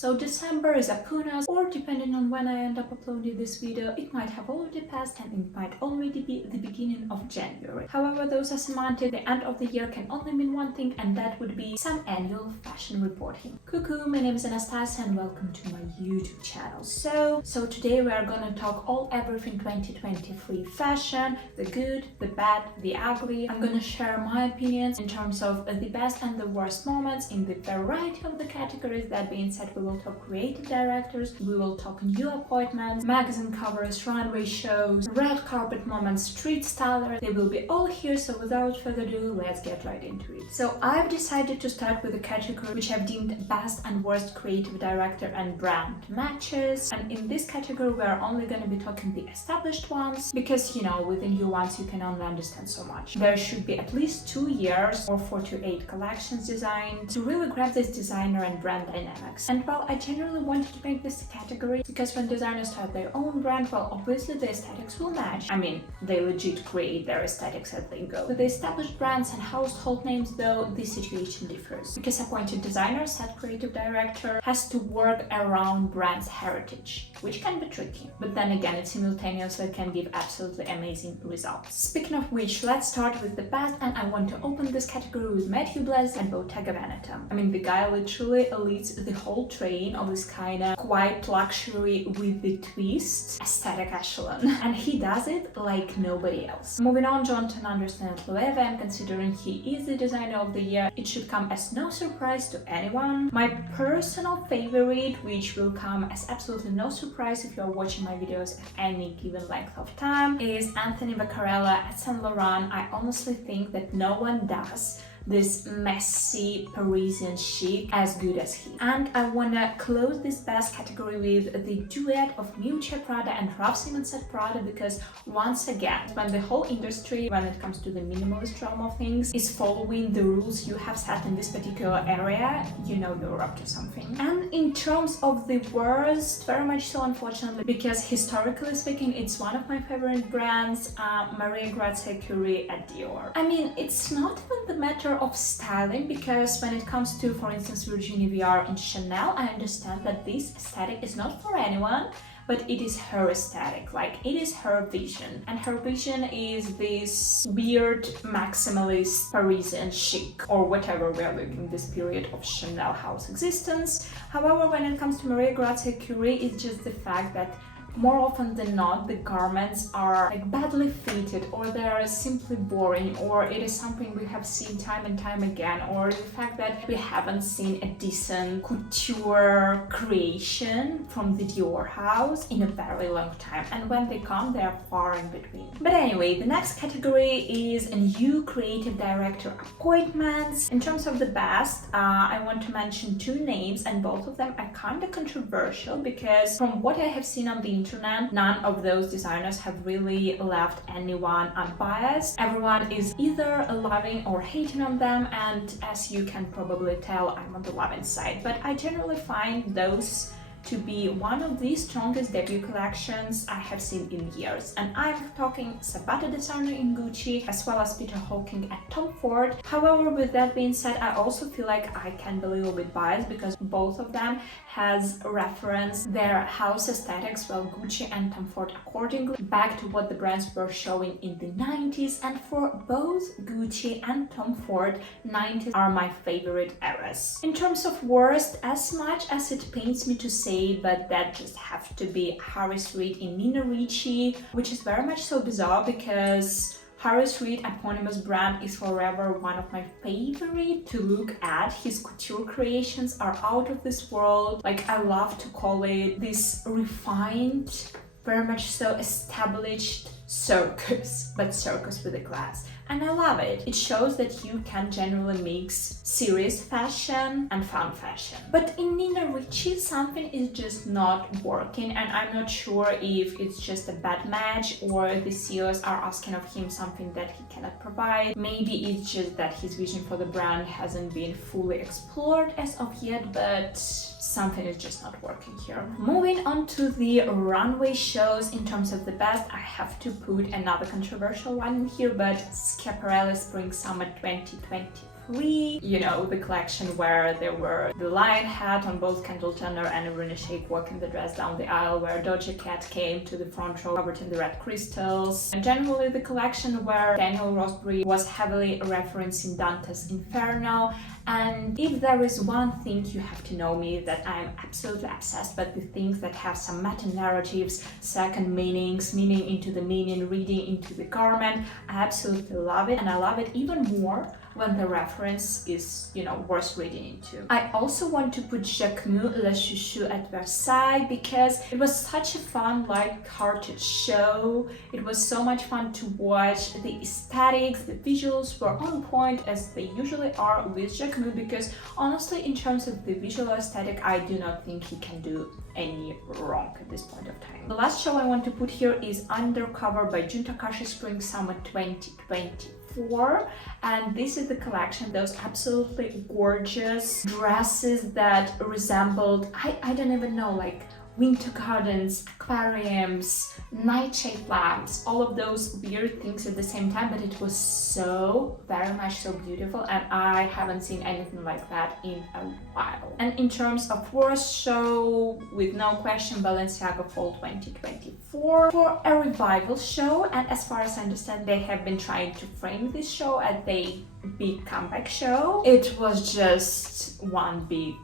So December is upon us, or depending on when I end up uploading this video, it might have already passed and it might already be the beginning of January. However, those are semantic. The end of the year can only mean one thing, and that would be some annual fashion reporting. Cuckoo, my name is Anastasia and welcome to my YouTube channel. So today we are gonna talk everything 2023 fashion, the good, the bad, the ugly. I'm gonna share my opinions in terms of the best and the worst moments in the variety of the categories. That being said, we will talk creative directors, we will talk new appointments, magazine covers, runway shows, red carpet moments, street stylers. They will be all here, so without further ado, let's get right into it. So I've decided to start with a category which I've deemed best and worst creative director and brand matches, and in this category we are only going to be talking the established ones, because with the new ones you can only understand so much. There should be at least 2 years or 4 to 8 collections designed to really grab this designer and brand dynamics. And well, I genuinely wanted to make this category because when designers start their own brand, well, obviously the aesthetics will match. I mean, they legit create their aesthetics as they go. With the established brands and household names though, this situation differs, because appointed designer, set creative director has to work around brand's heritage, which can be tricky, but then again it simultaneously can give absolutely amazing results. Speaking of which, let's start with the best, and I want to open this category with Matthew Bless and Bottega Veneta. I mean, the guy literally leads the whole train of this kind of quiet luxury with the twist aesthetic echelon, and he does it like nobody else. Moving on, Jonathan Anderson at Loewe, and considering he is the designer of the year, it should come as no surprise to anyone. My personal favorite, which will come as absolutely no surprise if you are watching my videos at any given length of time, is Anthony Vaccarella at Saint Laurent. I honestly think that no one does this messy Parisian chic as good as he. And I wanna close this best category with the duet of Miuccia Prada and Raf Simons at Prada, because once again, when the whole industry, when it comes to the minimalist realm of things, is following the rules you have set in this particular area, you know you're up to something. And in terms of the worst, very much so unfortunately, because historically speaking it's one of my favorite brands, Maria Grazia Curie at Dior. I mean, it's not even the matter of styling, because when it comes to, for instance, Virginie Viard and Chanel, I understand that this aesthetic is not for anyone, but it is her aesthetic, like it is her vision, and her vision is this weird maximalist Parisian chic, or whatever we are living this period of Chanel house existence. However, when it comes to Maria Grazia Curie, it's just the fact that more often than not, the garments are like badly fitted, or they are simply boring, or it is something we have seen time and time again, or the fact that we haven't seen a decent couture creation from the Dior house in a very long time, and when they come, they are far in between. But anyway, the next category is a new creative director appointments. In terms of the best, I want to mention 2 names, and both of them are kind of controversial, because from what I have seen on the internet, none of those designers have really left anyone unbiased. Everyone is either loving or hating on them, and as you can probably tell, I'm on the loving side. But I generally find those to be one of the strongest debut collections I have seen in years, and I'm talking Sabato De Sarno in Gucci as well as Peter Hawking at Tom Ford. However, with that being said, I also feel like I can be a little bit biased, because both of them has referenced their house aesthetics, while Gucci and Tom Ford accordingly, back to what the brands were showing in the 90s, and for both Gucci and Tom Ford, 90s are my favorite eras. In terms of worst, as much as it pains me to say, but that just have to be Harris Reid in Nina Ricci, which is very much so bizarre, because Harris Reid, eponymous brand, is forever one of my favorite to look at. His couture creations are out of this world. Like, I love to call it this refined, very much so established circus, but circus with a class. And I love it. It shows that you can generally mix serious fashion and fun fashion. But in Nina Ricci, something is just not working, and I'm not sure if it's just a bad match or the CEOs are asking of him something that he cannot provide. Maybe it's just that his vision for the brand hasn't been fully explored as of yet, but something is just not working here. Moving on to the runway shows, in terms of the best, I have to put another controversial one in here, but Schiaparelli Spring Summer 2023 Paris, you know, the collection where there were the lion hat on both Kendall Jenner and Irina Shayk walking the dress down the aisle, where Doja Cat came to the front row covered in the red crystals, and generally the collection where Daniel Roseberry was heavily referencing Dante's Inferno. And if there is one thing you have to know me, that I'm absolutely obsessed with the things that have some meta-narratives, second meanings, meaning into the meaning, reading into the garment. I absolutely love it, and I love it even more when the reference is, you know, worth reading into. I also want to put Jacquemus Le Chouchou at Versailles because it was such a fun, light-hearted show. It was so much fun to watch. The aesthetics, the visuals were on point as they usually are with Jacquemus, because honestly, in terms of the visual aesthetic, I do not think he can do any wrong at this point of time. The last show I want to put here is Undercover by Jun Takashi Spring Summer 2024, and this is the collection, those absolutely gorgeous dresses that resembled, I don't even know, like winter gardens, aquariums, nightshade lamps, all of those weird things at the same time, but it was so very much so beautiful, and I haven't seen anything like that in a while. And in terms of worst show, with no question, Balenciaga Fall 2024 for a revival show, and as far as I understand, they have been trying to frame this show as a big comeback show. It was just one big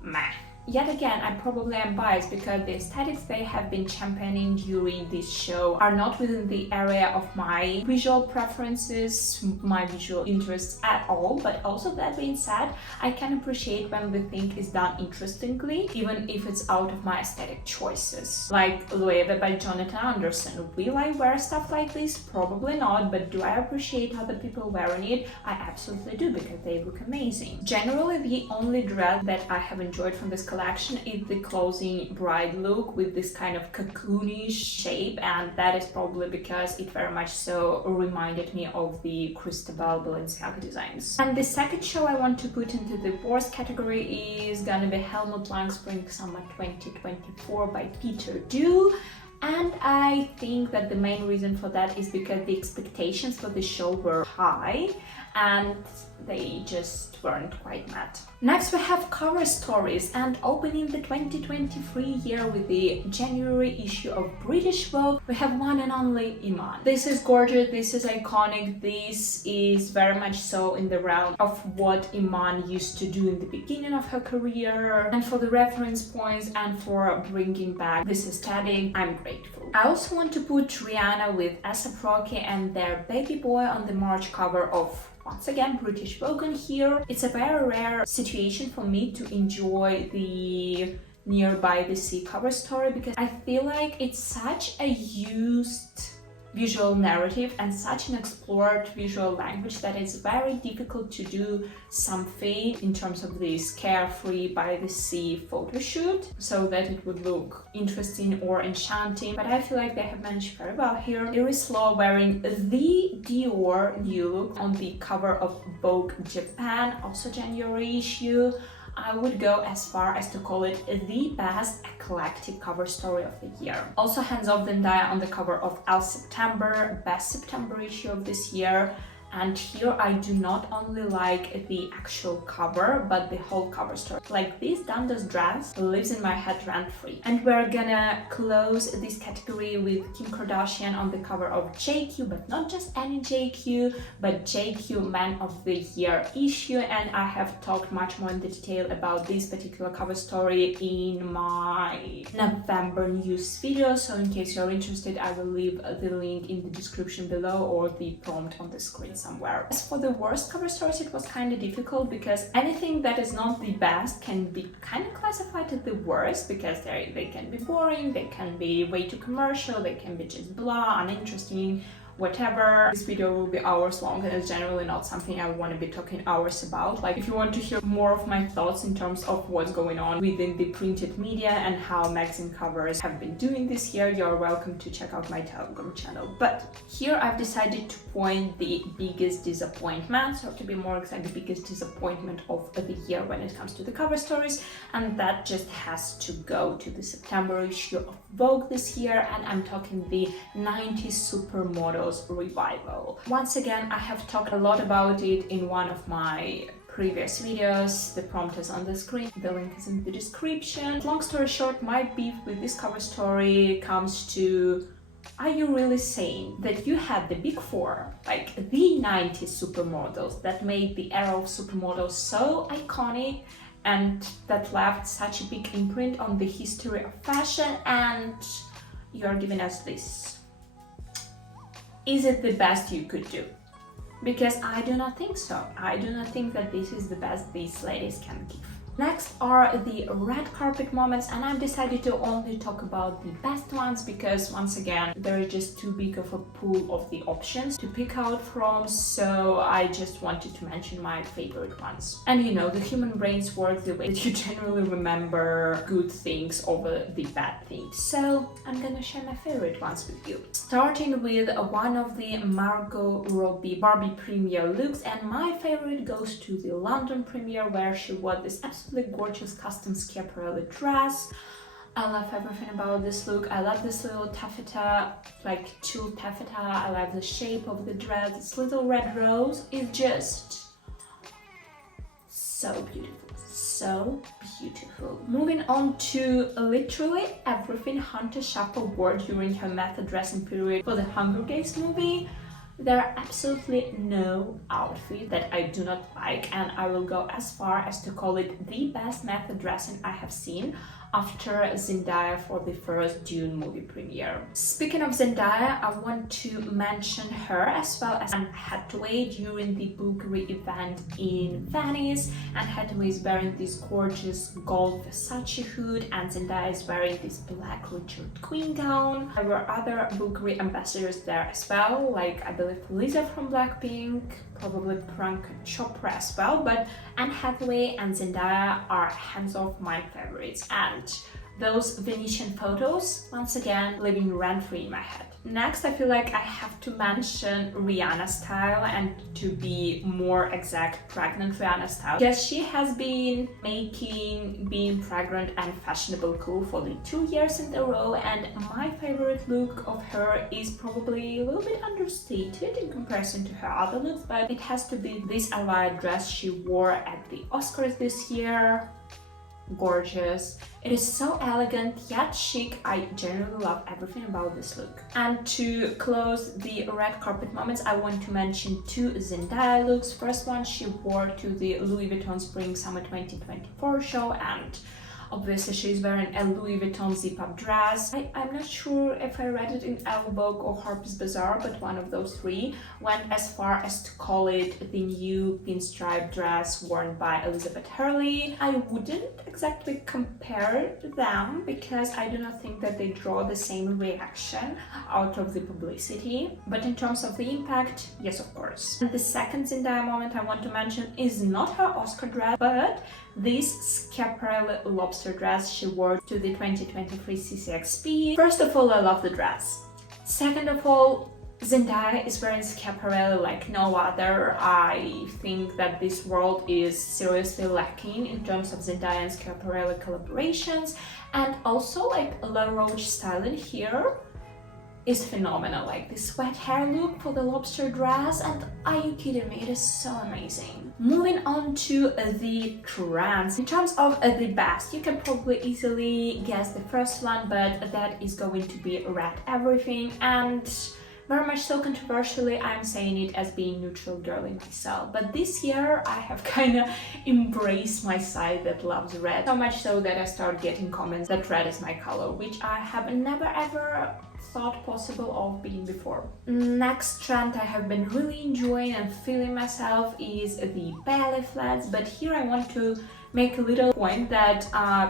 meh. Yet again, I probably am biased because the aesthetics they have been championing during this show are not within the area of my visual preferences, my visual interests at all. But also, that being said, I can appreciate when the thing is done interestingly, even if it's out of my aesthetic choices. Like Loewe by Jonathan Anderson. Will I wear stuff like this? Probably not, but do I appreciate other people wearing it? I absolutely do, because they look amazing. Generally, the only dress that I have enjoyed from this collection is the closing bride look with this kind of cocoonish shape, and that is probably because it very much so reminded me of the Cristobal Balenciaga designs. And the second show I want to put into the worst category is gonna be Helmut Lang Spring Summer 2024 by Peter Du. And I think that the main reason for that is because the expectations for the show were high and they just weren't quite met. Next we have cover stories, and opening the 2023 year with the January issue of British Vogue, we have one and only Iman. This is gorgeous, this is iconic, this is very much so in the realm of what Iman used to do in the beginning of her career, and for the reference points and for bringing back this aesthetic, I'm grateful. I also want to put Rihanna with A$AP Rocky and their baby boy on the March cover of, once again, British Vogue here. It's a very rare situation for me to enjoy the Nearby the Sea cover story, because I feel like it's such a used visual narrative and such an explored visual language that it's very difficult to do something in terms of this carefree by the sea photo shoot so that it would look interesting or enchanting, but I feel like they have managed very well here. Iris Law wearing the Dior new look on the cover of Vogue Japan, also January issue. I would go as far as to call it the best eclectic cover story of the year. Also Hands Off Zendaya on the cover of Elle September, best September issue of this year. And here I do not only like the actual cover, but the whole cover story. Like, this Dundas dress lives in my head rent-free. And we're gonna close this category with Kim Kardashian on the cover of JQ, but not just any JQ, but JQ Man of the Year issue. And I have talked much more in detail about this particular cover story in my November news video. So in case you're interested, I will leave the link in the description below or the prompt on the screen somewhere. As for the worst cover stories, it was kind of difficult because anything that is not the best can be kind of classified as the worst, because they can be boring, they can be way too commercial, they can be just blah, uninteresting, whatever. This video will be hours long, and it's generally not something I want to be talking hours about. Like, if you want to hear more of my thoughts in terms of what's going on within the printed media and how magazine covers have been doing this year, you're welcome to check out my Telegram channel. But here I've decided to point the biggest disappointment, or to be more exact, the biggest disappointment of the year when it comes to the cover stories, and that just has to go to the September issue of Vogue this year, and I'm talking the 90s supermodel supermodels revival. Once again, I have talked a lot about it in one of my previous videos. The prompt is on the screen, the link is in the description. Long story short, my beef with this cover story comes to: are you really saying that you had the big four, like the 90s supermodels that made the era of supermodels so iconic and that left such a big imprint on the history of fashion, and you are giving us this? Is it the best you could do? Because I do not think so. I do not think that this is the best these ladies can give. Next are the red carpet moments, and I've decided to only talk about the best ones because, once again, there is just too big of a pool of the options to pick out from, so I just wanted to mention my favorite ones. And you know, the human brains work the way that you generally remember good things over the bad things. So I'm gonna share my favorite ones with you. Starting with one of the Margot Robbie Barbie premiere looks, and my favorite goes to the London premiere where she wore this absolutely gorgeous custom Schiaparelli dress. I love everything about this look. I love this little taffeta, like tulle taffeta. I love the shape of the dress. This little red rose is just so beautiful. So beautiful. Moving on to literally everything Hunter Schafer wore during her method dressing period for the Hunger Games movie. There are absolutely no outfit that I do not like, and I will go as far as to call it the best method dressing I have seen after Zendaya for the first Dune movie premiere. Speaking of Zendaya, I want to mention her as well as Anne Hathaway during the Bulgari event in Venice. Anne Hathaway is wearing this gorgeous gold Versace hood, and Zendaya is wearing this black Richard Queen gown. There were other Bulgari ambassadors there as well, like I believe Lisa from Blackpink, probably Priyanka Chopra as well, but Anne Hathaway and Zendaya are hands-off my favorites, and those Venetian photos, once again, living rent-free in my head. Next, I feel like I have to mention Rihanna's style, and to be more exact, pregnant Rihanna style. Yes, she has been making being pregnant and fashionable cool for the 2 years in a row, and my favorite look of her is probably a little bit understated in comparison to her other looks, but it has to be this Hawaii dress she wore at the Oscars this year. Gorgeous. It is so elegant yet chic. I generally love everything about this look. And to close the red carpet moments, I want to mention two Zendaya looks. First one she wore to the Louis Vuitton Spring Summer 2024 show, and obviously she's wearing a Louis Vuitton zip-up dress. I'm not sure if I read it in Elle Vogue or Harper's Bazaar, but one of those three went as far as to call it the new pinstripe dress worn by Elizabeth Hurley. I wouldn't exactly compare them because I do not think that they draw the same reaction out of the publicity, but in terms of the impact, yes, of course. And the second Zendaya moment I want to mention is not her Oscar dress, but this Schiaparelli lobster dress she wore to the 2023 CCXP. First of all, I love the dress. Second of all, Zendaya is wearing Schiaparelli like no other. I think that this world is seriously lacking in terms of Zendaya and Schiaparelli collaborations, and also like La Roche styling here is phenomenal. Like this wet hair look for the lobster dress, and are you kidding me? It is so amazing. Moving on to the trends. In terms of the best, you can probably easily guess the first one, but that is going to be Red Everything, and very much so controversially, I'm saying it as being neutral girly myself. But this year, I have kind of embraced my side that loves red. So much so that I start getting comments that red is my color, which I have never ever thought possible of being before. Next trend I have been really enjoying and feeling myself is the belly flats, but here I want to make a little point that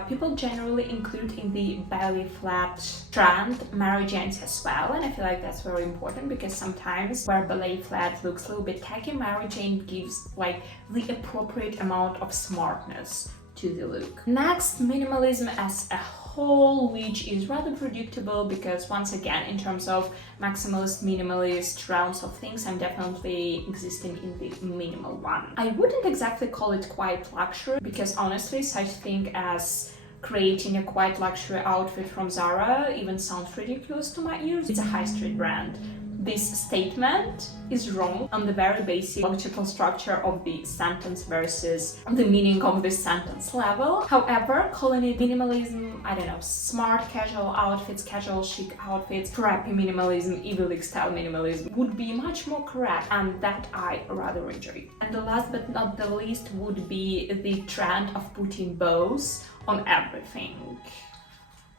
people generally include in the belly flat trend Mary Jane's as well, and I feel like that's very important because sometimes where belly flat looks a little bit tacky, Mary Jane gives like the appropriate amount of smartness to the look. Next, minimalism as a whole, which is rather predictable because once again, in terms of maximalist, minimalist rounds of things, I'm definitely existing in the minimal one. I wouldn't exactly call it quiet luxury because honestly, such thing as creating a quiet luxury outfit from Zara even sounds ridiculous to my ears. It's a high street brand. this statement is wrong on the very basic logical structure of the sentence versus the meaning of this sentence level. However, calling it minimalism, I don't know, smart casual outfits, casual chic outfits, preppy minimalism, Ivy League style minimalism would be much more correct, and that I rather enjoy. And the last but not the least would be the trend of putting bows on everything,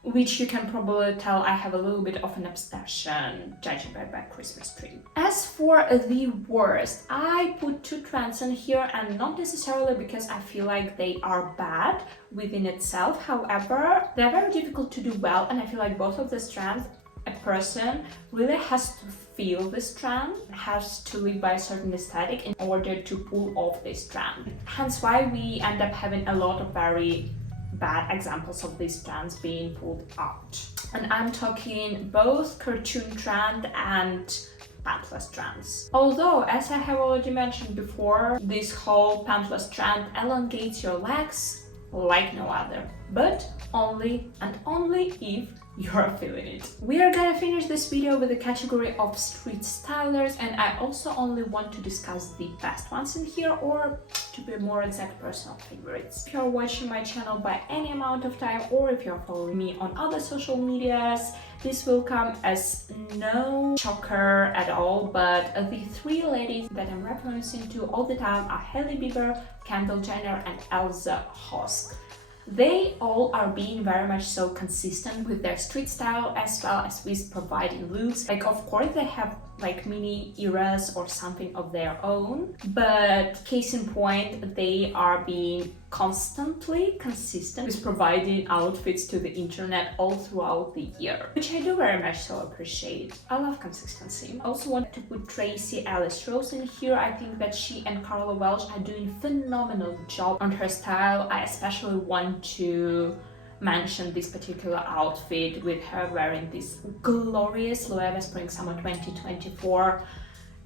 which you can probably tell I have a little bit of an obsession, judging by my Christmas tree. As for the worst, I put two trends in here, and not necessarily because I feel like they are bad within itself. However, they're very difficult to do well, and I feel like both of these trends, a person really has to feel this trend, has to live by a certain aesthetic in order to pull off this trend. Hence why we end up having a lot of very bad examples of these trends being pulled out. And I'm talking both cartoon trend and pantless trends. Although, as I have already mentioned before, this whole pantless trend elongates your legs like no other, but only and only if you're feeling it. We are gonna finish this video with the category of street stylers, and I also only want to discuss the best ones in here, or to be more exact, personal favorites. If you're watching my channel by any amount of time, or if you're following me on other social medias, this will come as no shocker at all, but the three ladies that I'm referencing to all the time are Hailey Bieber, Kendall Jenner, and Elsa Hosk. They all are being very much so consistent with their street style as well as with providing looks. Like, of course, they have like mini eras or something of their own, but case in point, they are being constantly consistent with providing outfits to the internet all throughout the year, which I do very much so appreciate. I love consistency. I also want to put Tracy Ellis Ross in here. I think that she and Carla Welch are doing a phenomenal job on her style. I especially want to mention this particular outfit with her wearing this glorious Loewe Spring Summer 2024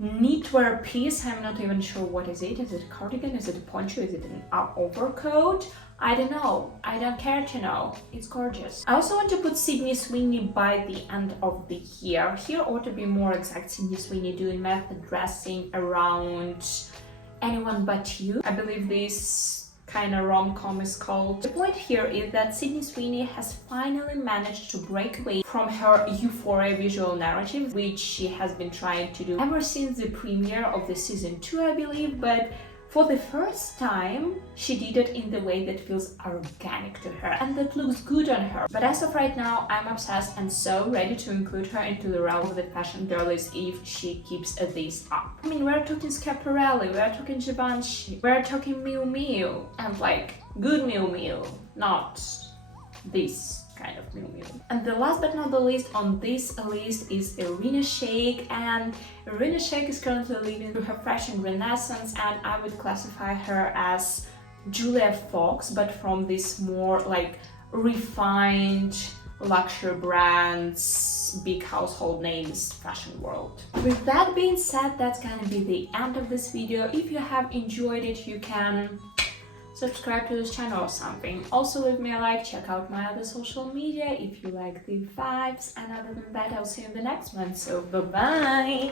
knitwear piece. I'm not even sure what is it. Is it a cardigan? Is it a poncho? Is it an overcoat? I don't know. I don't care to know. It's gorgeous. I also want to put Sydney Sweeney by the end of the year. Here, or to be more exact, Sydney Sweeney doing method dressing around Anyone But You. I believe this kind of rom-com is called. The point here is that Sydney Sweeney has finally managed to break away from her euphoria visual narrative, which she has been trying to do ever since the premiere of the season 2, I believe, but for the first time, she did it in the way that feels organic to her and that looks good on her. But as of right now, I'm obsessed and so ready to include her into the realm of the fashion girlies if she keeps this up. I mean, we're talking Schiaparelli, we're talking Givenchy, we're talking Miu Miu, and like good Miu Miu, not this kind of Miu Miu. And the last but not the least on this list is Irina Shayk, and Irina Shayk is currently living through her fashion renaissance, and I would classify her as Julia Fox, but from this more like refined luxury brands, big household names fashion world. With that being said, that's gonna be the end of this video. If you have enjoyed it, you can subscribe to this channel or something. Also leave me a like, check out my other social media if you like the vibes, and other than that, I'll see you in the next one. So bye bye!